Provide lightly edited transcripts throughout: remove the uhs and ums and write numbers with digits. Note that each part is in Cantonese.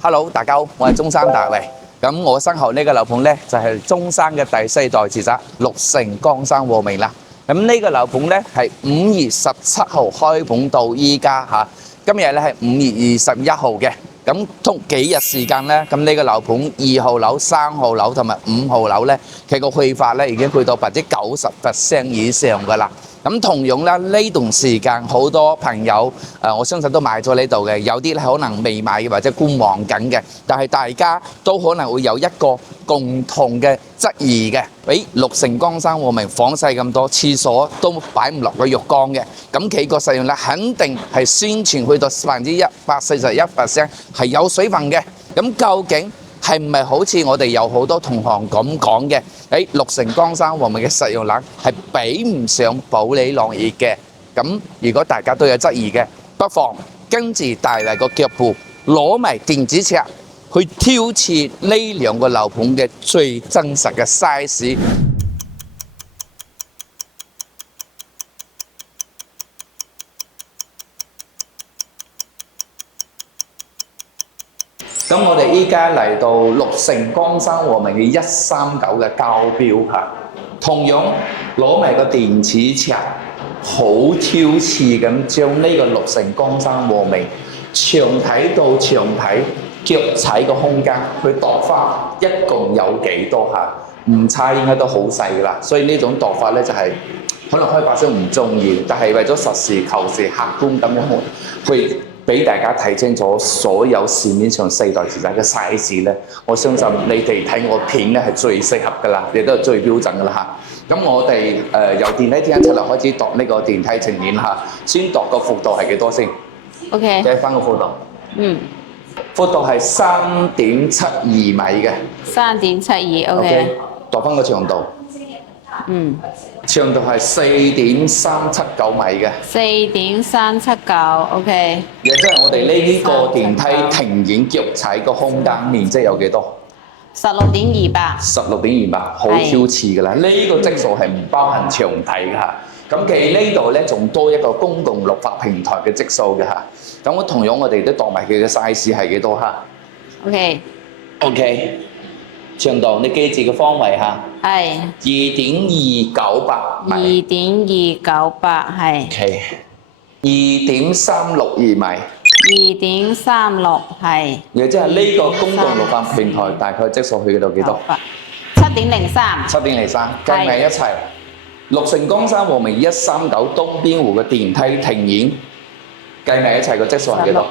Hello，大家好，我係中山大衛。咁我身後呢個樓盤呢，就係中山嘅第四代住宅綠城江山和明啦。咁呢個樓盤呢，係5月17號開盤到依家嚇，今日呢係5月21號嘅。咁通幾日時間呢？咁呢個樓盤2號樓、3號樓同埋5號樓呢，佢個去法呢已經去到90% 以上噶啦。咁同樣啦，呢段時間好多朋友我相信都買咗呢度嘅，有啲咧可能未買或者觀望緊嘅，但係大家都可能會有一個共同嘅質疑嘅。綠城江山和明房細咁多，廁所都擺唔落個浴缸嘅，咁佢個實用率肯定係宣傳去到141%係有水分嘅。咁究竟係唔係好似我哋有好多同行咁講嘅？綠城江山和明嘅實用率係比唔上保利朗逸嘅。咁如果大家都有質疑嘅，不妨跟住大衛個腳步，攞埋電子尺去挑戰呢兩個樓盤嘅最真實嘅 size。咁我哋依家嚟到綠城江山和明嘅139嘅交標嚇，同樣攞埋個電子尺，好挑刺咁將呢個綠城江山和明長睇到長睇腳踩個空間去度翻，一共有幾多嚇？唔差應該都好細噶啦，所以呢種度法咧就係、可能開發商唔中意，但係為咗實事求是、客觀咁樣去俾大家睇清楚所有市面上4代住宅嘅 size 咧，我相信你哋睇我片咧係最適合噶啦，亦都係最標準噶啦嚇。咁我哋由電梯間出嚟開始度呢個電梯呈現嚇，先度個幅度係幾多先 ？OK。計翻個幅度。幅度係3.72米嘅。3.72 度翻個長度。長度係4.379米嘅。4.379 OK。亦即係我哋呢個電梯停演腳踩個空間面積有幾多？16.28。16.28，好挑刺㗎啦！呢個積數係唔包含長體㗎嚇。咁其呢度咧仲多一個公共綠化平台嘅積數嘅嚇。咁我同樣我哋都度埋佢嘅 size 係幾多嚇 ？OK。長度你記住個方位嚇。係。2.298米。2.298係。OK。2.362米。2.36係。亦即係呢個公共綠化平台大概積數去到幾多？7.03。7.03，計埋一齊。綠城江山和明139東邊湖嘅電梯停演，計埋一齊個積數係幾多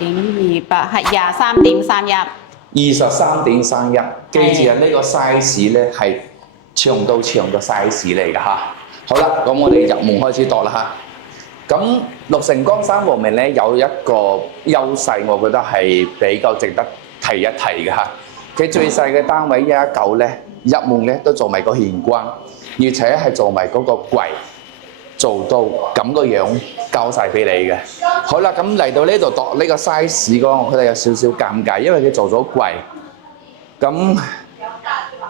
？6.28係23.31。23.31，記住啊！呢個 size 咧係長到長嘅 size 嚟㗎嚇。好啦，咁我哋入門開始度啦嚇。咁綠城江山和明咧有一個優勢，我覺得係比較值得提一提嘅嚇。佢最細嘅單位119咧，入門咧都做埋個玄關，而且係做埋嗰個櫃，做到咁個樣交晒俾你嘅。好啦，咁嚟到呢度度呢個 size 嗰，我覺得有少少尷尬，因為佢做咗櫃，咁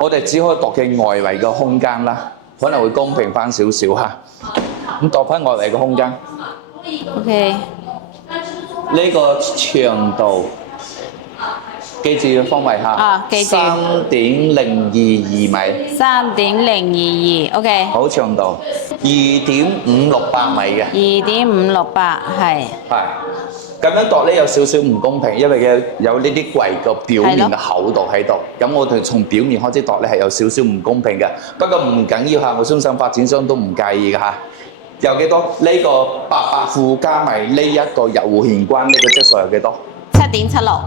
我哋只可以度佢外圍嘅空間啦，可能會公平翻少少嚇。咁度翻外圍嘅空間。OK。呢個長度，記住方位嚇。記住。3.022米。3.022 OK。好，長度2.568米嘅。2.568係。係。咁樣度咧有少少唔公平，因為佢有呢啲櫃個表面嘅厚度喺度。咁我哋從表面開始度咧係有少少唔公平嘅。不過唔緊要嚇，我相信發展商都唔介意嘅嚇。有幾多？呢個800戶加埋呢一個入戶玄關，呢個積數有幾多？7.76。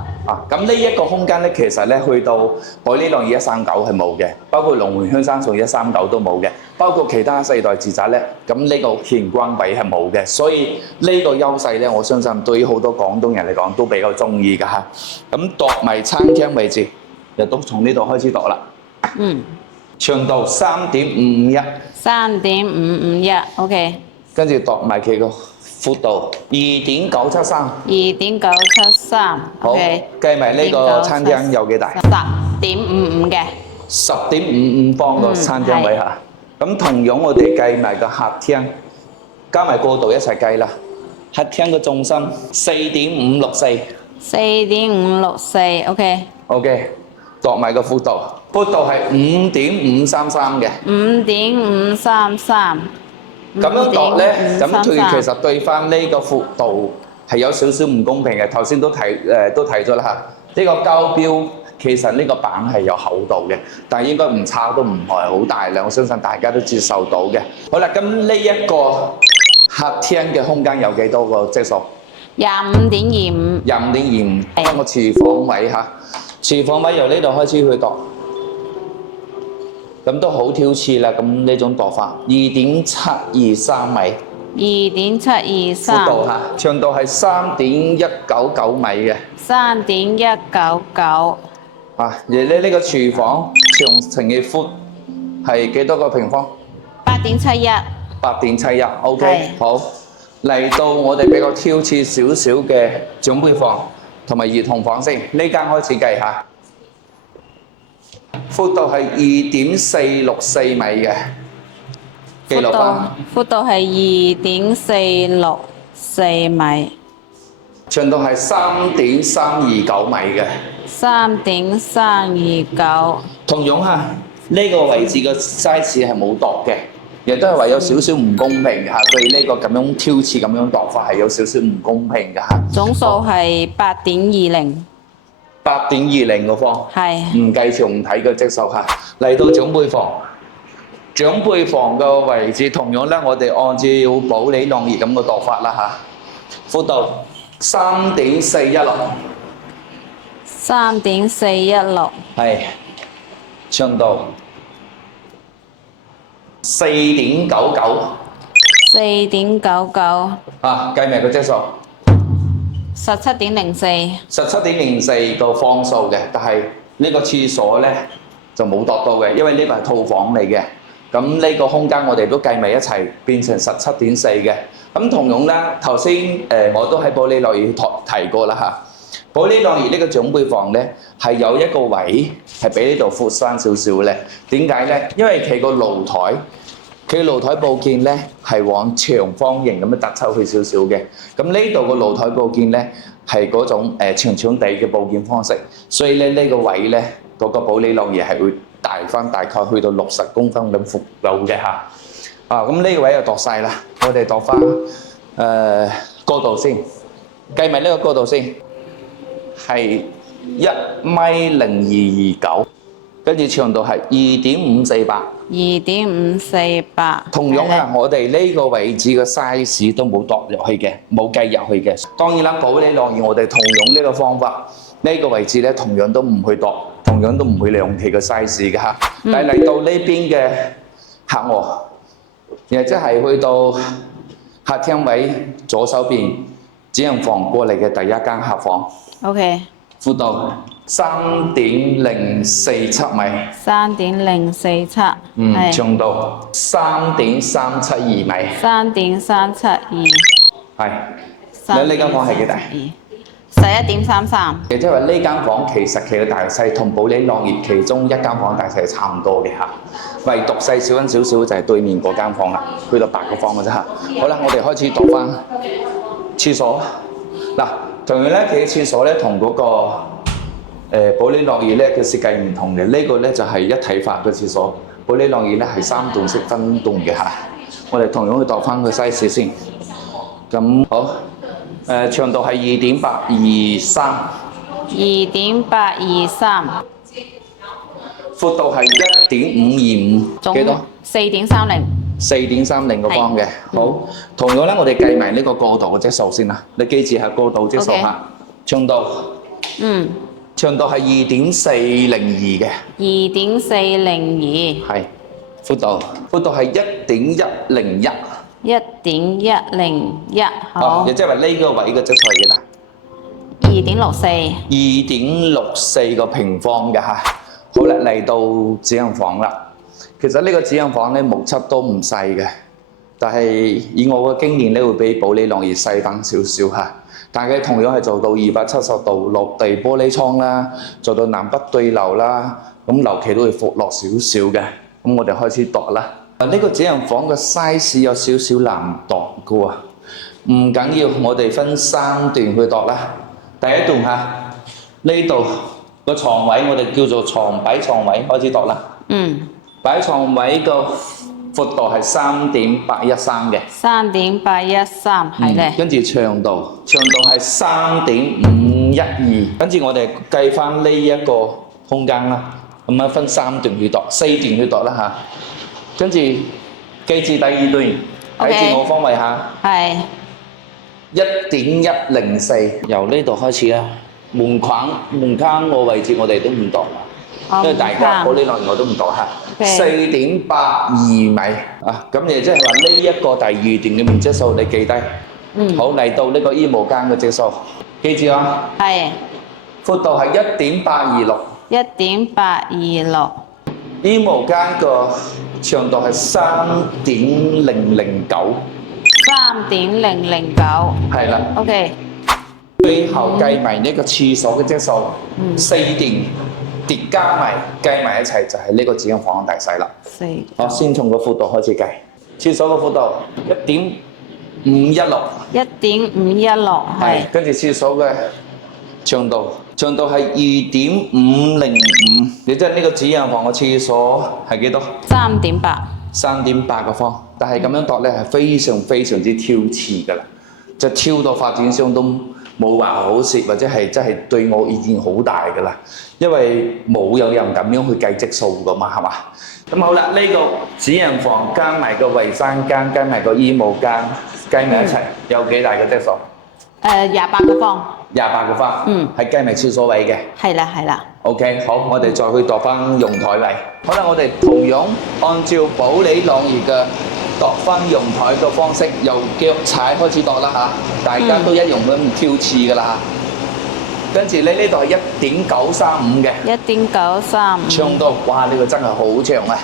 咁呢一個空間咧，其實咧去到保利朗逸139係冇嘅，包括龍門香山順139都冇嘅，包括其他4代住宅咧，咁呢個玄關位係冇嘅，所以呢個優勢咧，我相信對於好多廣東人嚟講都比較中意㗎嚇。咁度埋餐廳位置，亦都從呢度開始度啦。長度3.551。3.551 OK。跟住度埋佢個闊度2.973。2.973 OK。好，計埋呢個餐廳有幾大？10.55嘅。10.55方個餐廳位嚇。咁同樣我哋計埋個客廳，加埋過道一齊計啦。客廳嘅重心4.564。4.564，OK。OK，度埋個闊度，闊度係5.533嘅。5.533。咁樣度咧，咁佢其5.533。實對翻呢個闊度係有少少唔公平嘅。頭先都提咗啦嚇，呢個膠標其實呢個板係有厚度嘅，但係應該唔差都唔係好大量，我相信大家都接受到嘅。好啦，咁呢一個客廳嘅空間有幾多個即數25.25。25.25，翻個廚房位嚇，廚房位由呢度開始去度。咁都好挑刺啦，咁呢種度法2.723米， 2.723。闊度嚇，長度係3.199米嘅。3.199。而咧呢個廚房長乘以闊係幾多個平方8.71。8.71 OK，係好。嚟到我哋比較挑刺少少嘅長輩房同埋兒童房先，呢間開始計下。闊度係2.464米嘅，記錄翻。闊度係2.464米。長度係3.329米嘅。3.329。同樣嚇，呢個位置嘅 size 係冇度嘅，亦都係話有少少唔公平嚇，所以呢個咁樣挑刺咁樣度法係有少少唔公平嘅嚇。總數係8.20。8.20個方，係。唔計長體嘅積數嚇。嚟到長輩房，長輩房嘅位置同樣咧，我哋按照保利朗儀咁嘅度法啦嚇。闊度3.416， 3.416。係長度4.99， 4.99。計埋個積數。17.04。17.04個方數嘅，但係呢個廁所咧就冇度到嘅，因為呢個係套房嚟嘅。咁呢個空間我哋都計埋一齊，變成17.4嘅。咁同樣啦，頭先我都喺保利樂儀提過啦嚇。保利樂儀呢個長輩房咧係有一個位係比呢度闊翻少少咧。點解咧？因為佢個露台。佢露台佈建咧係往長方形咁樣突出去少少嘅，咁呢度個露台佈建咧係嗰種長長地嘅佈建方式，所以咧呢個位咧嗰個保利朗儀係會大翻大概去到60公分咁闊度嘅嚇。咁呢個位就度晒啦，我哋度翻高度先，計埋呢個高度先，係1.0229米，跟住長度係2.548。2.548。同樣啊，我哋呢個位置嘅 size 都冇度入去嘅，冇計入去嘅。當然啦，保利朗儀我哋同樣呢個方法，呢個位置咧同樣都唔去度，同樣都唔會量其嘅 size 嘅嚇。但係嚟到呢邊嘅客臥，亦即係去到客廳位左手邊主人房過嚟嘅第一間客房。OK。闊度3.047米。3.047。長度3.372米。3.372。係。你呢間房係幾大？11.33。亦即係話呢間房其實佢嘅大細同保利朗儀其中一間房大細係差唔多嘅嚇，唯獨細少少少就係對面嗰間房啦，去到8個方嘅啫嚇。好啦，我哋開始度翻廁所。嗱，同樣咧，佢嘅廁所咧同嗰個保利朗儀咧嘅設計唔同嘅，呢個咧就係一體化嘅廁所，保利朗儀咧係3棟式分棟嘅嚇。我哋同樣去度翻個 size 先。咁好，長度係2.823。2.823。闊度係1.525，幾多？4.30。4.30個方嘅。好，同樣咧，我哋計埋呢個高度嘅積數先啦。你記住係高度積數嚇。長度。長度係2.402嘅。2.402。係。闊度係1.101。1.101。好。亦即係話呢個位嘅積數係幾大？2.64。2.64個平方嘅嚇。好啦，嚟到主人房啦。其實呢個主人房咧目測都唔細嘅，但係以我嘅經驗咧會比保利朗儀細翻少少嚇。但係佢同樣係做到270度落地玻璃窗啦，做到南北對流啦，咁樓期都會闊落少少嘅。咁我哋開始度啦。呢個主人房嘅 size 有少少難度嘅喎，唔緊要，我哋分3段去度啦。第一段嚇，呢度個床位我哋叫做擺床位，開始度啦。擺床位個闊度係3.813嘅。3.813係咧。跟住長度係3.512。跟住我哋計翻呢一個空間啦，咁樣分3段去度，4段去度啦嚇。跟住記住第二段，睇住我方位嚇。係。1.104，由呢度開始啦。門框個位置我哋都唔度，因為大家保理浪我都唔度嚇。4.82米啊，咁亦即係話呢一個第二段嘅面積數你記低。好，嚟到呢個衣帽間嘅積數，記住啊。係。闊度係1.826。1.826。衣帽間個長度係3.009。3.009。係啦。OK。最後計埋呢個廁所嘅積數，4段疊加埋計埋一齊就係呢個主人房嘅大細啦。我先從個闊度開始計，廁所個闊度1.516。1.516係。跟住廁所嘅長度係2.505，你即係呢個主人房嘅廁所係幾多？3.8。3.8個方，但係咁樣度咧係非常非常之挑刺㗎啦，就挑到發展商都冇話好蝕，或者係真係對我意見好大㗎啦，因為冇有人咁樣去計積數㗎嘛，係嘛？咁好啦，呢個主人房加埋個衞生間，加埋個衣帽間，計埋一齊有幾大嘅積數？28個方。28個方，係計埋廁所位嘅。係啦，係啦。OK， 好，我哋再去度翻陽台位。好啦，我哋同樣按照保利朗兒嘅度翻陽台嘅方式，由腳踩開始度啦嚇，大家都一樣咁挑刺㗎啦嚇。跟住咧呢度係1.935嘅。1.935。長度，哇！呢個真係好長啊。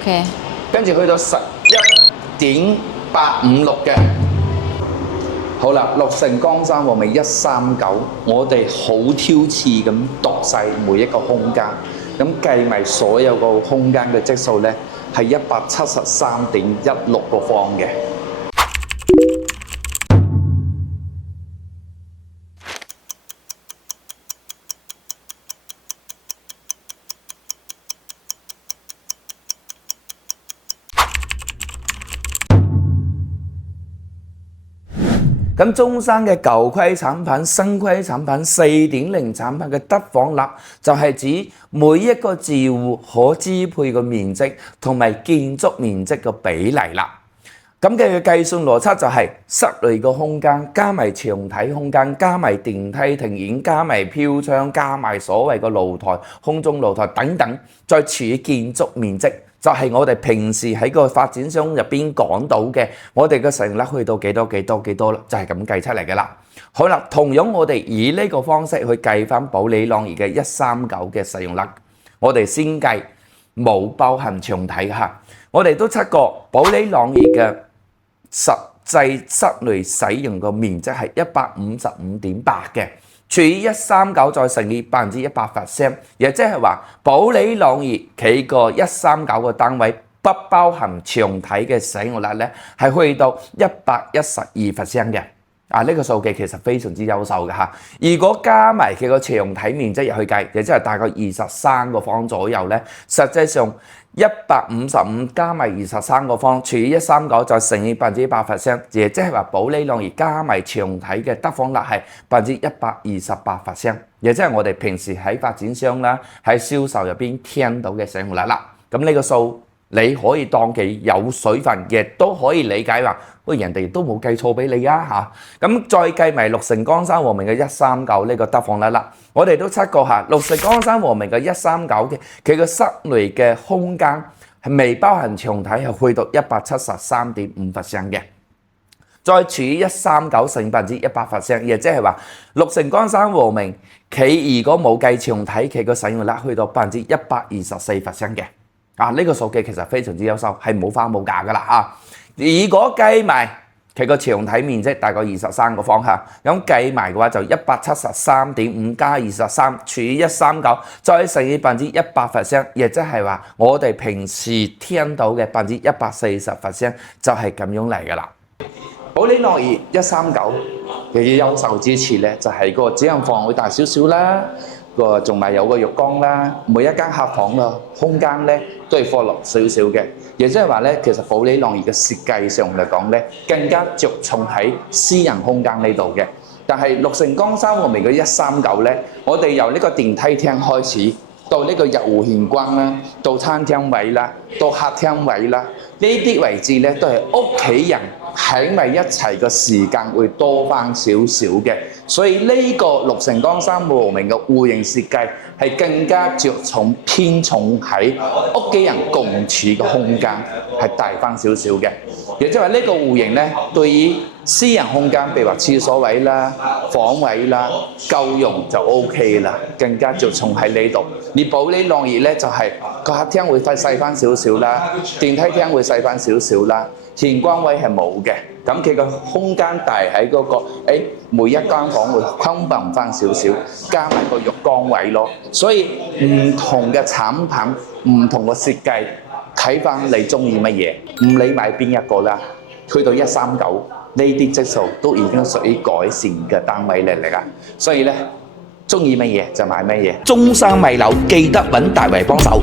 OK。跟住去到11.856嘅。好啦，綠城江山和美139，我哋好挑刺咁度晒每一個空間，咁計埋所有個空間嘅積數咧，係173.16個方嘅。咁中山嘅舊規產品、新規產品、4.0產品嘅得房率，就係指每一個住戶可支配嘅面積同埋建築面積嘅比例啦。咁嘅計算邏輯就係室內嘅空間加埋長體空間加埋電梯庭院加埋飄窗加埋所謂嘅露台、空中露台等等，再除以建築面積。就係我哋平時喺個發展商入邊講到嘅，我哋嘅使用率去到幾多，就係咁計出嚟嘅啦。好啦，同樣我哋以呢個方式去計翻保利朗兒嘅139嘅使用率，我哋先計冇包含長體嚇，我哋都測過保利朗兒嘅實際室內使用嘅面積係155.8嘅。除以139再乘以100%，亦即係話保利朗兒佢個139個單位不包含長體嘅使用率咧，係去到112%嘅。呢個數據其實非常之優秀嘅嚇。如果加埋佢個長體面積入去計，亦即係大概23個方左右咧，實際上155加埋23個方除以139再乘以100%，亦即係話保利朗兒加埋長體嘅得房率係128%，亦即係我哋平時喺發展商啦、喺銷售入邊聽到嘅使用率啦。咁呢個數你可以當佢有水分，亦都可以理解話，喂，人哋都冇計錯俾你啊嚇。咁再計埋綠城江山和明嘅139呢個得房率啦，我哋都測過下綠城江山和明嘅139嘅佢個室內嘅空間係未包含長體，係去到173.5% 嘅。再除以139乘100%，亦即係話綠城江山和明佢如果冇計長體，佢個使用率去到124%嘅。呢個數據其實非常之優秀，係冇花冇假噶啦嚇。如果計埋佢個長體面積大概23個方嚇，咁計埋嘅話就173.5加23除以139，再乘以100%，亦即係話我哋平時聽到嘅140%就係咁樣嚟噶啦。保利朗兒139嘅優秀之處咧，就係個主人房會大少少啦，仲埋有個浴缸啦，每一間客房嘅空間咧都係闊落少少嘅。亦即係話咧，其實保利朗爾嘅設計上嚟講咧，更加着重喺私人空間呢度嘅。但係綠城江山和美嘅139咧，我哋由呢個電梯廳開始，到呢個入戶玄關啦，到餐廳位啦，到客廳位啦，呢啲位置咧都係屋企人喺埋一齊嘅時間會多翻少少嘅。所以呢個綠城江山和美嘅戶型設計係更加着重偏重喺屋企人共處嘅空間係大翻少少嘅。亦即係話呢個戶型咧，對於私人空間，譬如話廁所位啦、房位啦，夠用就 OK 啦，更加着重喺呢度。而保利朗爾咧就係個客廳會細翻少少啦，電梯廳會細翻少少啦，玄關位係冇嘅。咁佢個空間大喺嗰個，每一間房會均衡翻少少，加埋個浴缸位咯。所以唔同嘅產品、唔同嘅設計，睇翻你中意乜嘢，唔理買邊一個啦。去到139呢啲質素都已經屬於改善嘅單位嚟㗎，所以咧中意乜嘢就買乜嘢。中山米樓記得揾大圍幫手。